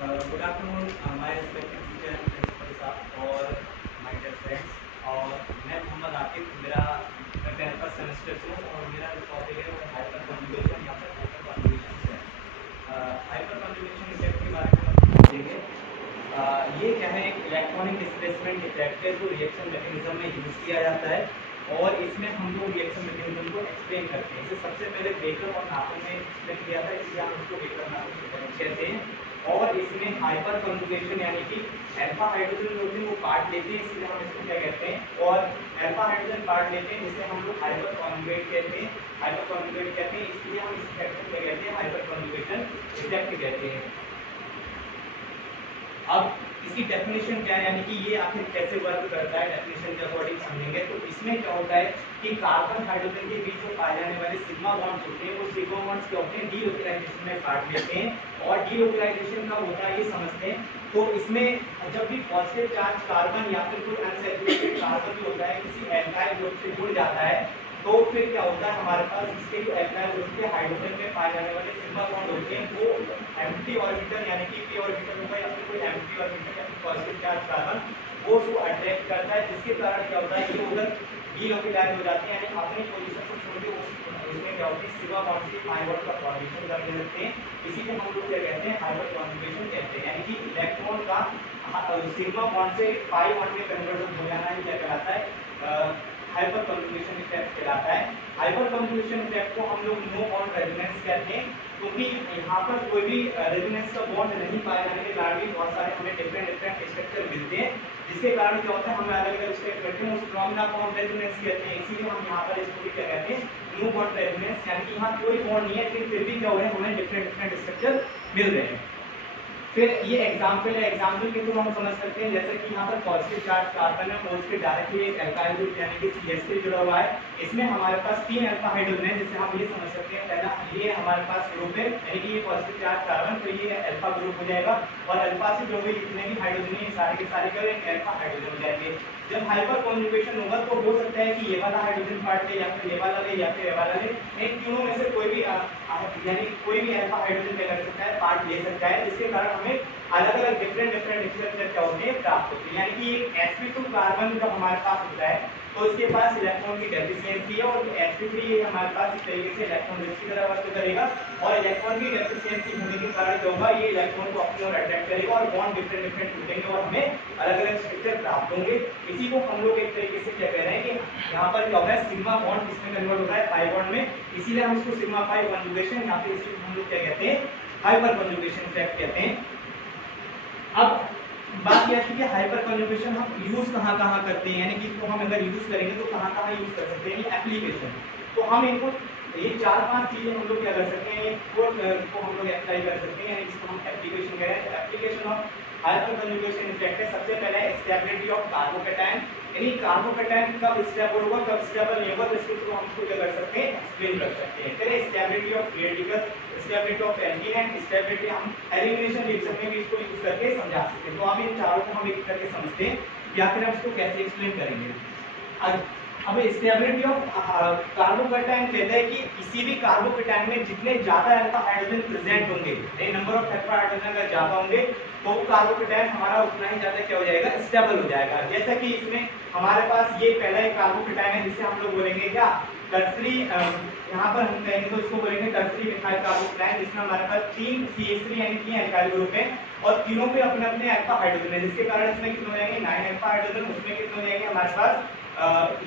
Good afternoon my respected teacher and principal साहब और my dear friends. और मैं मोहम्मद आकिब, मैं 10th सेमेस्टर से हूँ और मेरा जो टॉपिक है वो हाइपर कन्जुगेशन या फिर हाइपर कन्जुगेशन है। हाइपर कन्जुगेशन इफेक्ट के बारे में हम समझेंगे। ये क्या है, एक इलेक्ट्रॉनिक डिस्प्लेसमेंट इफेक्ट है जो रिएक्शन मैकेनिज्म में यूज किया जाता है और इसमें हम लोग रिएक्शन मैकेनिज्म को एक्सप्लेन करते हैं। इसे सबसे पहले बेकर और नाटो में एक्सप्लेन किया था, इसलिए हम उसको बेकर नाटो कहते हैं। और इसमें हाइपर कन्जुगेशन यानी कि अल्फा हाइड्रोजन जो होते हैं वो काट लेते हैं, इसलिए हम इसको क्या कहते हैं, और अल्फा हाइड्रोजन काट लेते हैं जिसे हम लोग हाइपर कन्जुगेट कहते हैं। हाइपर कन्जुगेट कहते हैं, इसलिए हम इस इफेक्ट को क्या कहते हैं, हाइपर कन्जुगेशन इफेक्ट कहते हैं। अब इसकी डेफिनेशन क्या है, यानी कि ये आखिर कैसे वर्क करता है, डेफिनेशन के अकॉर्डिंग समझेंगे। तो इसमें क्या होता है कि कार्बन हाइड्रोजन के बीच में पाए जाने वाले सिग्मा बॉन्ड्स होते हैं, वो सिग्मा बॉन्ड्स क्या होते हैं, डीलोकलाइजेशन में काट लेते हैं। और डीलोकलाइजेशन कब होता है ये समझते हैं। तो इसमें जब भी पॉजिटिव चार्ज कार्बन या फिर कोई अनसैचुरेटेड कार्बन जो होता है किसी एल्काइल ग्रुप से जुड़ जाता है, तो फिर क्या होता है, हमारे पास इसके जो एल्काइल ग्रुप के हाइड्रोजन में पाए जाने वाले सिग्मा बॉन्ड होते हैं वो एम्प्टी ऑर्बिटल यानी कि पी ऑर्बिटल होगा या फिर कोई एम्प्टी ऑर्बिटल या फिर पॉजिटिव चार्ज कार्बन वो उसको अट्रैक्ट करता है, जिसके कारण क्या होता है, ये उधर डीलोकलाइज हो जाते हैं, यानी अपनी पोजीशन को छोड़ के उसमें क्या होती है, सिग्मा बॉन्ड से पाई बॉन्ड का फॉर्मेशन कर देते हैं। इसी को हम लोग क्या कहते हैं, हाइपर कन्जुगेशन कहते हैं। यानी कि इलेक्ट्रॉन का सिग्मा बॉन्ड से पाई बॉन्ड में कन्वर्जन हो जाना ही क्या कहलाता है, हाइपर कन्जुगेशन इफेक्ट कहलाता है। हाइपर कन्जुगेशन इफेक्ट को हम लोग नो बॉन्ड रेजोनेंस कहते हैं, क्योंकि यहाँ पर कोई भी रेजोनेंस का बॉन्ड नहीं पाए जाने के कारण भी बहुत सारे हमें डिफरेंट स्ट्रक्चर मिलते हैं, जिसके कारण क्या होता है हमें अलग अलग स्ट्रक्चर मिलते हैं, उसको हम ना बॉन्ड रेजोनेंस कहते हैं। इसीलिए हम यहाँ पर इसको क्या कहते हैं, नो बॉन्ड रेजोनेंस, यानी कि यहाँ कोई बॉन्ड नहीं है फिर भी क्या हो रहे हैं, हमें डिफरेंट स्ट्रक्चर मिल रहे हैं। फिर ये एग्जाम्पल है, एग्जाम्पल के थ्रू हम समझ सकते हैं, जैसे कि यहाँ पर पॉजिटिव चार्ज कार्बन है और उसके डायरेक्टली एक एल्काइल ग्रुप यानी कि CH से जुड़ा हुआ है। इसमें हमारे पास 3 अल्फा हाइड्रोजन है, जिससे हम ये समझ सकते हैं, पहला ये हमारे पास ग्रुप है यानी कि ये पॉजिटिव चार्ज कार्बन, तो ये अल्फा ग्रुप हो जाएगा और अल्फा से जुड़े हुए जितने भी हाइड्रोजन है सारे के सारे क्या एक अल्फा हाइड्रोजन हो जाएंगे। जब हाइपर कॉन्जुगेशन होगा तो हो सकता है कि ये वाला हाइड्रोजन पार्ट ले या फिर ये वाला ले या फिर ये वाला ले, इन तीनों में से कोई भी यानी कोई भी अल्फा हाइड्रोजन क्या कर सकता है, पार्ट ले सकता है, जिसके कारण हमें अलग अलग डिफरेंट स्ट्रक्चर क्या होते हैं, प्राप्त होते हैं। यानी कि sp2 कार्बन जब हमारे पास होता है तो इसके पास इलेक्ट्रॉन की डेफिशिएंसी है और sp3 हमारे पास इस तरीके से इलेक्ट्रॉन रिच की तरह वर्क करेगा और इलेक्ट्रॉन की डेफिशिएंसी होने के कारण क्या होगा, ये इलेक्ट्रॉन को अपनी ओर अट्रैक्ट करेगा और बॉन्ड डिफरेंट टूटेंगे और हमें अलग अलग स्ट्रक्चर प्राप्त होंगे। इसी को हम लोग एक तरीके से क्या कह रहे हैं कि यहाँ पर क्या हो रहा है, सिग्मा बॉन्ड किसमें कन्वर्ट हो रहा है, पाई बॉन्ड में, इसीलिए हम इसको सिग्मा पाई कन्जुगेशन या फिर इसी को हम लोग क्या कहते हैं, हाइपर कन्जुगेशन इफेक्ट कहते हैं। अब बात यह थी कि हाइपर कन्जुगेशन हम यूज कहाँ करते हैं, यानी कि इसको हम अगर यूज करेंगे तो कहाँ यूज कर सकते हैं, एप्लीकेशन। तो हम इनको ये 4-5 चीजें हम लोग क्या कर सकते हैं, को हम लोग अप्लाई कर सकते हैं, यानी जिसको हम एप्लीकेशन कह रहे हैं। Application of hyper conjugation effect है, सबसे पहले स्टेबिलिटी ऑफ कार्बोकैटायन, यानी कार्बोकैटायन कब स्टेबल होगा कब स्टेबल नहीं होगा, तो इसके थ्रू हम इसको क्या कर सकते हैं, एक्सप्लेन कर सकते हैं। फिर stability of radical, stability of alkene and stability, हम एलिमिनेशन रिएक्शन में भी इसको यूज करके समझा सकते हैं। तो अब इन चारों को हम एक करके समझते हैं या फिर हम इसको कैसे एक्सप्लेन करेंगे। अब स्टेबिलिटी ऑफ कार्बोकैटायन कहता है कि किसी भी कार्बोकैटायन में जितने ज्यादा अल्फा हाइड्रोजन प्रेजेंट होंगे, नंबर ऑफ अल्फा हाइड्रोजन अगर ज्यादा होंगे तो वो कार्बोकैटायन हमारा उतना ही ज्यादा क्या हो जाएगा, स्टेबल हो जाएगा। जैसा कि इसमें हमारे पास ये पहला एक कार्बोकैटायन है जिसे हम लोग बोलेंगे क्या, टर्सरी, यहाँ पर हम कहेंगे तो इसको बोलेंगे टर्सरी मिथाइल कार्बोकैटायन, जिसमें हमारे पास 3 CH3 यानी 3 अल्काइल ग्रुप है और तीनों पे अपने अपने अल्फा हाइड्रोजन है, जिसके कारण इसमें कितने हो जाएंगे, 9 अल्फा हाइड्रोजन, उसमें कितने हो जाएंगे हमारे पास,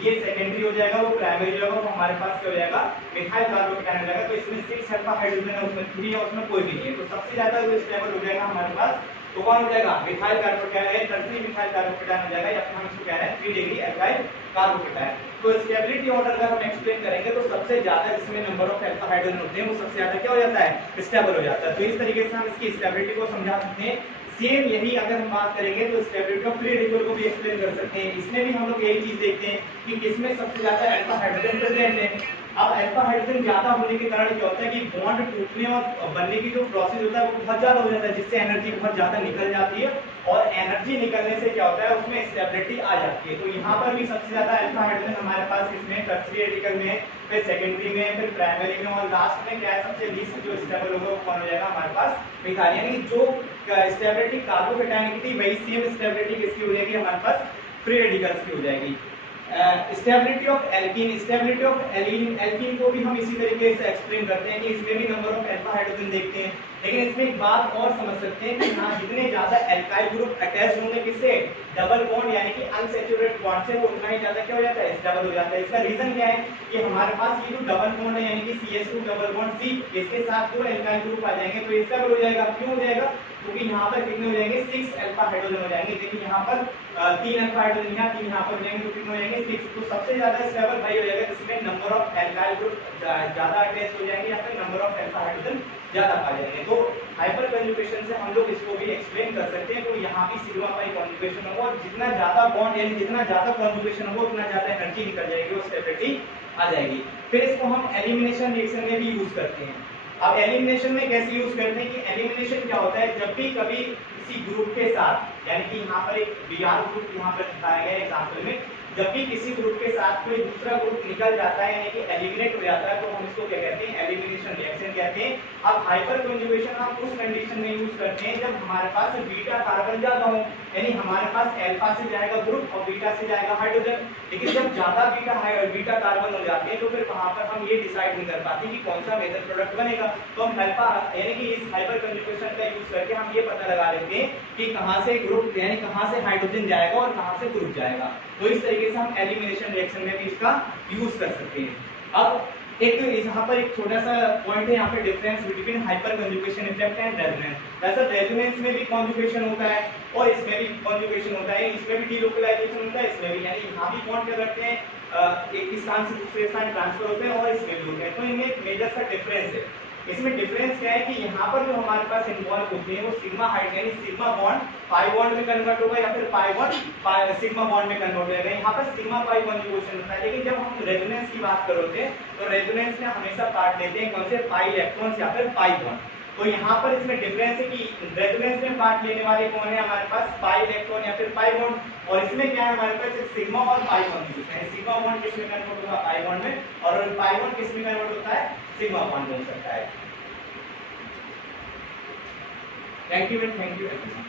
ये सेकेंडरी हो जाएगा, वो प्राइमरी हो जाएगा, वो हमारे पास क्या हो जाएगा, मिथाइल कार्बोकैटायन हो जाएगा। तो इसमें 6 अल्फा हाइड्रोजन है, उसमें 3 है, उसमें कोई भी नहीं है। तो सबसे ज्यादा जो स्टेबल हो जाएगा हमारे पास तो कौन हो जाएगा, methyl carbocation, tertiary methyl carbocation हो जाएगा, या फिर हम इसको कह रहे हैं 3 डिग्री अल्काइल कार्बोकैटायन। तो स्टेबिलिटी ऑर्डर अगर हम एक्सप्लेन करेंगे तो सबसे ज्यादा जिसमें नंबर ऑफ अल्फा हाइड्रोजन होते हैं वो सबसे ज्यादा क्या हो जाता है, स्टेबल हो जाता है। तो इस तरीके से हम इसकी स्टेबिलिटी को समझा सकते हैं। सेम यही अगर हम बात करेंगे तो स्टेबिलिटी ऑफ फ्री रेडिकल को भी एक्सप्लेन कर सकते हैं। इसमें भी हम लोग यही चीज देखते हैं कि किसमें सबसे ज्यादा अल्फा हाइड्रोजन प्रेजेंट है। अब अल्फा हाइड्रोजन ज्यादा होने के कारण क्या होता है कि बॉन्ड टूटने और बनने की जो प्रोसेस होता है वो बहुत ज्यादा हो जाता है, जिससे एनर्जी बहुत ज्यादा निकल जाती है और एनर्जी निकलने से क्या होता है उसमें स्टेबिलिटी आ जाती है। तो यहाँ पर भी सबसे ज्यादा अल्फा हाइड्रोजन हमारे पास इसमें टर्शियरी रेडिकल में, फिर सेकेंडरी में, फिर प्राइमरी में, और लास्ट में क्या है सबसे लीस्ट जो स्टेबल होगा वो कौन हो जाएगा हमारे पास मिथाइल। यानी जो स्टेबिलिटी कार्बोकेटायन की थी वही सेम स्टेबिलिटी किसकी हो जाएगी हमारे पास फ्री रेडिकल्स की हो जाएगी। Stability of alkene, stability of alkene को भी हम इसी तरीके से एक्सप्लेन करते हैं कि इसमें भी नंबर ऑफ अल्फा हाइड्रोजन देखते हैं, लेकिन इसमें एक बात और समझ सकते हैं कि यहाँ जितने ज्यादा एल्काइल ग्रुप अटैच होंगे किससे डबल बॉन्ड यानी कि अनसैचुरेटेड बॉन्ड से, वो उतना ही ज्यादा क्या हो जाता है स्टेबल हो जाता है। इसका रीजन क्या है कि हमारे पास ये जो डबल बॉन्ड है यानी कि CH2 डबल बॉन्ड C, इसके साथ जो एल्काइल ग्रुप आ जाएंगे तो इसका हो जाएगा। क्यों हो जाएगा? क्योंकि यहाँ पर कितने हो जाएंगे 6 अल्फा हाइड्रोजन हो जाएंगे। देखिए यहाँ पर 3 अल्फा हाइड्रोजन यहाँ 3 यहाँ पर हो जाएंगे तो कितने हो जाएंगे 6। तो सबसे ज्यादा स्टेबल भाई हो जाएगा जिसमें नंबर ऑफ एल्काइल ग्रुप ज्यादा अटैच हो जाएंगे या फिर नंबर ऑफ अल्फा हाइड्रोजन ज्यादा पा जाएंगे। तो हाइपर कंजुगेशन से हम लोग इसको भी एक्सप्लेन कर सकते हैं। तो यहाँ भी सिग्मा पाई कंजुगेशन होगा और जितना ज्यादा बॉन्ड यानी जितना ज्यादा कंजुगेशन होगा उतना ज्यादा एनर्जी निकल जाएगी और स्टेबिलिटी आ जाएगी। फिर इसको हम एलिमिनेशन रिएक्शन में भी यूज करते हैं। अब एलिमिनेशन में कैसे यूज करते हैं कि एलिमिनेशन क्या होता है, जब भी कभी किसी ग्रुप के साथ यानी कि यहाँ पर एक Br ग्रुप यहाँ पर दिखाया गया एग्जांपल में, जब भी किसी ग्रुप के साथ कोई दूसरा ग्रुप निकल जाता है यानी कि एलिमिनेट हो जाता है तो हम इसको क्या कहते हैं एलिमिनेशन रिएक्शन कहते हैं। अब हाइपर कंजुगेशन हम उस कंडीशन में यूज करते हैं जब हमारे पास बीटा कार्बन ज्यादा हो, यानी हमारे पास अल्फा से जाएगा ग्रुप और बीटा से जाएगा हाइड्रोजन। लेकिन जब ज्यादा बीटा कार्बन हो जाते हैं तो फिर वहां पर हम ये डिसाइड नहीं कर पाते कि कौन सा मेजर प्रोडक्ट बनेगा। तो हम अल्फा यानी कि इस हाइपर कंजुगेशन का यूज करके हम ये पता लगा लेते हैं कि कहां से ग्रुप यानी कहां से हाइड्रोजन जाएगा और कहां से ग्रुप जाएगा। तो इस तरीके से हम एलिमिनेशन रिएक्शन में भी इसका यूज कर सकते हैं। अब एक यहाँ पर एक छोटा सा पॉइंट है यहाँ पे difference between hyper conjugation effect and resonance. वैसे रेजोनेंस में भी कंजुगेशन होता है और इसमें भी कंजुगेशन होता है, इसमें भी डीलोकलाइजेशन होता है, इसमें भी, यानी यहाँ भी बॉन्ड क्या करते हैं एक स्थान से दूसरे स्थान ट्रांसफर होते हैं और इसमें भी होते हैं। तो इनमें एक मेजर सा डिफरेंस है। इसमें डिफरेंस क्या है कि यहाँ पर जो हमारे पास इन्वॉल्व होते हैं वो सिग्मा हाइड यानी सिग्मा बॉन्ड पाई बॉन्ड में कन्वर्ट होगा या फिर पाई बॉन्ड सिग्मा बॉन्ड में कन्वर्ट हो जाएगा। यहाँ पर सिग्मा पाई कंजुगेशन होता है। लेकिन जब हम रेजोनेंस की बात करोगे तो रेजोनेंस में हमेशा पार्ट लेते हैं कौन से पाई इलेक्ट्रॉन्स या फिर पाई बॉन्ड। तो यहाँ पर इसमें डिफरेंस है कि रेजोनेंस में पार्ट लेने वाले कौन है हमारे पास पाई इलेक्ट्रॉन या फिर पाई बॉन्ड, और इसमें क्या है हमारे पास सिग्मा और पाई कंजुगेशन है। सिग्मा बॉन्ड किस में कन्वर्ट होगा पाई बॉन्ड में, और पाई बॉन्ड किस में कन्वर्ट होता है सिग्मा बॉन्ड में हो सकता है। Thank you everyone.